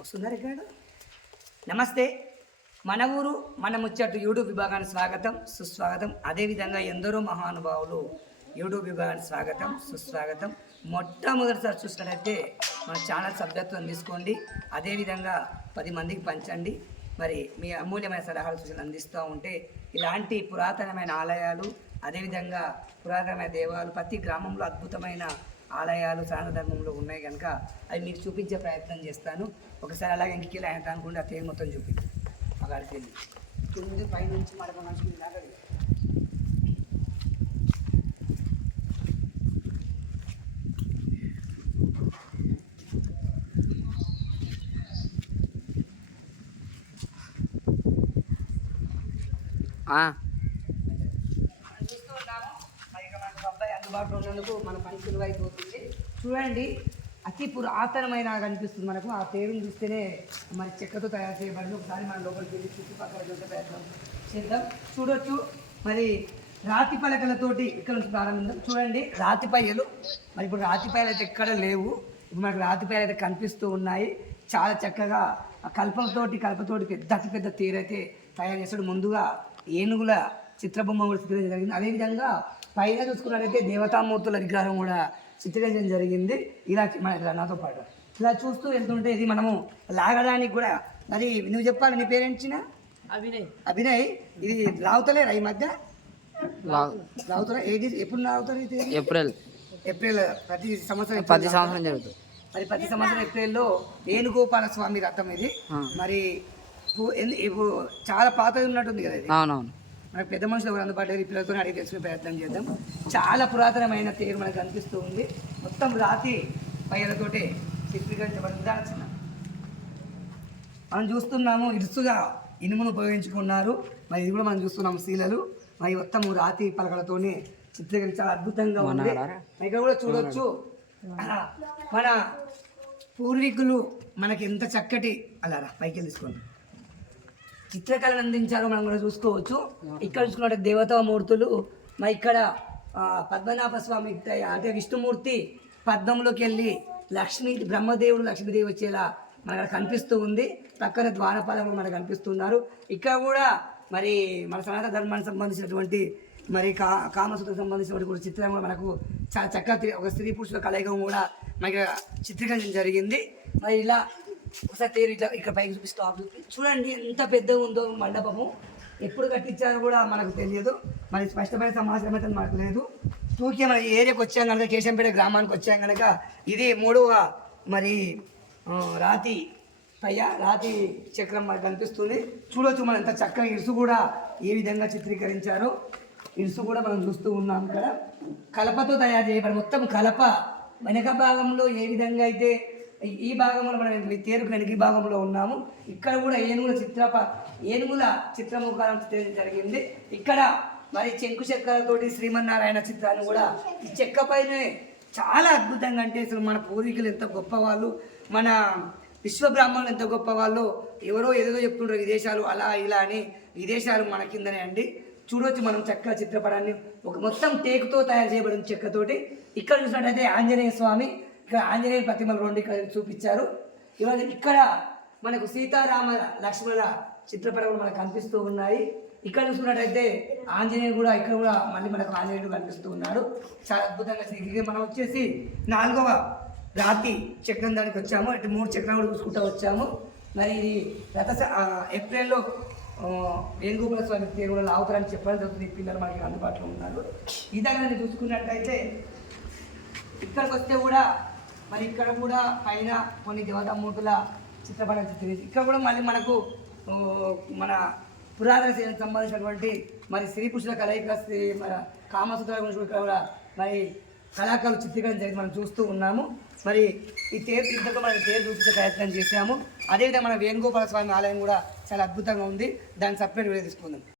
వస్తుందా రికార్డు? నమస్తే. మన ఊరు మన ముచ్చట్టు యూట్యూబ్ విభాగానికి స్వాగతం సుస్వాగతం. అదేవిధంగా ఎందరో మహానుభావులు యూట్యూబ్ విభాగానికి స్వాగతం సుస్వాగతం. మొట్టమొదటిసారి చూసినట్లయితే మన ఛానల్ సభ్యత్వం తీసుకోండి. అదేవిధంగా పది మందికి పంచండి. మరి మీ అమూల్యమైన సలహాలు సూచనలు అందిస్తూ ఉంటే ఇలాంటి పురాతనమైన ఆలయాలు అదేవిధంగా పురాతనమైన దేవాలయాలు ప్రతి గ్రామంలో అద్భుతమైన ఆలయాలు సనాతన ధర్మంలో ఉన్నాయి కనుక అవి మీకు చూపించే ప్రయత్నం చేస్తాను. ఒకసారి అలాగే ఇంటికి ఆయన అనుకుంటే ఆ తేగ మొత్తం చూపించు. అక్కడికి వెళ్ళి. కింద పైనుంచి మరొక మనుషులు దాకా ఆ, మనం చూస్తూ ఉన్నాము మరి ఇక మనకు అబ్బాయి అందుబాటులో ఉన్నందుకు మన పని సులువైపోతుంది. చూడండి అతి పురాతనమైన కనిపిస్తుంది మనకు. ఆ పేరును చూస్తేనే మరి చెక్కతో తయారు చేయబడింది ఒకసారి మన లోపలికి వెళ్ళి చుట్టుపక్కల చూసే ప్రయత్నం చేద్దాం. చూడొచ్చు. మరి రాతి పలకలతోటి ఇక్కడ నుంచి ప్రారంభిద్దాం. చూడండి రాతి పయ్యలు మరి ఇప్పుడు రాతి పయ్యలు అయితే ఎక్కడ లేవు. ఇప్పుడు మనకు రాతి పయ్యలు అయితే కనిపిస్తూ ఉన్నాయి. చాలా చక్కగా ఆ కల్పతోటి పెద్ద అతి పెద్ద తీరైతే తయారు చేస్తాడు. ముందుగా ఏనుగుల చిత్రబొమ్మ కూడా చిత్రించడం జరిగింది. అదేవిధంగా పైన చూసుకున్నట్లయితే దేవతామూర్తుల విగ్రహం కూడా చిత్రించడం జరిగింది. ఇలా మన ఇలా నాతో పాటు. ఇలా చూస్తూ వెళ్తుంటే ఇది మనము లాగడానికి కూడా మరి నువ్వు చెప్పాలి నీ పేరెంట్చిన అభినయ్. అభినయ్. ఇది లాగుతలేరా ఈ మధ్య? లాగుతారా ఏది? ఎప్పుడు లాగుతారు ఇది? ఏప్రిల్. ఏప్రిల్ ప్రతి సంవత్సరం ప్రతి సంవత్సరం జరుగుతుంది. మరి ప్రతి సంవత్సరం ఏప్రిల్లో వేణుగోపాల స్వామి రథం ఇది. మరి ఇప్పుడు చాలా పాతది ఉన్నట్టుంది కదా ఇది. అవునవును. మనకు పెద్ద మనుషులు ఎవరు అందుబాటులో ఈ పిల్లలతో అడిగి తెలుసుకునే ప్రయత్నం చేద్దాం. చాలా పురాతనమైన తేరు మనకు కనిపిస్తూ ఉంది మొత్తం రాతి పైలతోటి చిత్రీకరించబడింది దాని చిన్న. మనం చూస్తున్నాము ఇరుసుగా ఇనుమును ఉపయోగించుకున్నారు. మరి ఇది కూడా మనం చూస్తున్నాం శీలలు. మరి మొత్తం రాతి పలకలతోనే చిత్రీకరించి చాలా అద్భుతంగా ఉంది. మనాలారా? ఇక్కడ కూడా చూడొచ్చు. మన పూర్వీకులు మనకి ఎంత చక్కటి అలారా పైకి తీసుకోండి. చిత్రకళను అందించారో మనం కూడా చూసుకోవచ్చు. ఇక్కడ చూసుకున్నట్టు దేవతామూర్తులు మరి ఇక్కడ పద్మనాభ స్వామి అంటే విష్ణుమూర్తి పద్మంలోకి వెళ్ళి లక్ష్మీ బ్రహ్మదేవుడు లక్ష్మీదేవి వచ్చేలా మనకు కనిపిస్తూ ఉంది. పక్కన ద్వారపాలకులు మనకు కనిపిస్తున్నారు. ఇక్కడ కూడా మరి మన సనాతన ధర్మానికి సంబంధించినటువంటి మరి కా కామసూత్రకు సంబంధించినటువంటి కూడా చిత్రం కూడా మనకు చాలా చక్కగా ఒక స్త్రీ పురుషుల కలయికం కూడా మనకి చిత్రీకరించడం జరిగింది. మరి ఇలా ఒకసారి ఇట్లా ఇక్కడ పైకి చూపిస్తూ స్టాప్ చూపి. చూడండి ఎంత పెద్దగా ఉందో మండపము. ఎప్పుడు కట్టించారో కూడా మనకు తెలియదు. మరి స్పష్టమైన సమాచారం అయితే మనకు లేదు. టూకే మన ఏరియాకి వచ్చాం కనుక కేశంపేట గ్రామానికి వచ్చాం కనుక ఇది మూడవ మరి రాతి పయ్యా రాతి చక్రం మనకు కనిపిస్తుంది. చూడొచ్చు మనం ఎంత చక్కగా ఇరుసు కూడా ఏ విధంగా చిత్రీకరించారో. ఇరుసు కూడా మనం చూస్తూ ఉన్నాం ఇక్కడ. కలపతో తయారు చేయబడి మొత్తం కలప వెనక భాగంలో ఏ విధంగా అయితే ఈ- భాగంలో మనం ఈ తేరుకు వెనక ఈ భాగంలో ఉన్నాము. ఇక్కడ కూడా ఏనుగుల చిత్రప ఏనుగుల చిత్రముఖాలను చిత్రించడం జరిగింది. ఇక్కడ మరి చెంకు చెక్కలతోటి శ్రీమన్నారాయణ చిత్రాన్ని కూడా ఈ చెక్క పైనే చాలా అద్భుతంగా అంటే అసలు మన పూర్వీకులు ఎంత గొప్పవాళ్ళు మన విశ్వబ్రాహ్మణులు ఎంత గొప్పవాళ్ళు ఎవరో ఏదో చెప్తుంటారు విదేశాలు అలా ఇలా అని విదేశాలు మన కిందనే అండి. చూడొచ్చు మనం చక్కగా చిత్రపటాన్ని. ఒక మొత్తం టేకుతో తయారు చేయబడిన చెక్కతోటి. ఇక్కడ చూసినట్టయితే ఆంజనేయ స్వామి ఇక్కడ ఆంజనేయ ప్రతిమలు రెండు ఇక్కడ చూపించారు. ఇవాళ ఇక్కడ మనకు సీతారామ లక్ష్మణ చిత్రపటాలు కూడా మనకు కనిపిస్తూ ఉన్నాయి. ఇక్కడ చూసుకున్నట్టయితే ఆంజనేయుడు కూడా ఇక్కడ కూడా మళ్ళీ మనకు ఆంజనేయుడు కనిపిస్తూ ఉన్నాడు. చాలా అద్భుతంగా మనం వచ్చేసి నాలుగవ రాతి చక్రం దానికి వచ్చాము. ఇటు మూడు చక్రం కూడా చూసుకుంటూ వచ్చాము. మరి ఇది గత ఏప్రిల్లో వేణుగోపాల స్వామి పేరు కూడా లావుతారని చెప్పడం జరుగుతుంది. పిల్లలు మనకి అందుబాటులో ఉన్నారు. ఈ దగ్గర చూసుకున్నట్టయితే ఇక్కడికి వస్తే కూడా మరి ఇక్కడ కూడా పైన కొన్ని దేవతామూర్తుల చిత్రపటం చిత్రించి ఇక్కడ కూడా మళ్ళీ మనకు మన పురాతన శైలికి సంబంధించినటువంటి మరి స్త్రీ పురుషుల కలయిక స్త్రీ మన కామసూత్రాల గురించి కూడా ఇక్కడ కూడా మరి కళాకారులు చిత్రీకరణ జరిగి మనం చూస్తూ ఉన్నాము. మరి ఈ తేరు ఇంతకు మనం తేరు చూపించే ప్రయత్నం చేశాము. అదేవిధంగా మన వేణుగోపాల స్వామి ఆలయం కూడా చాలా అద్భుతంగా ఉంది. దాన్ని సపరేట్ వీడియో తీసుకుందాం.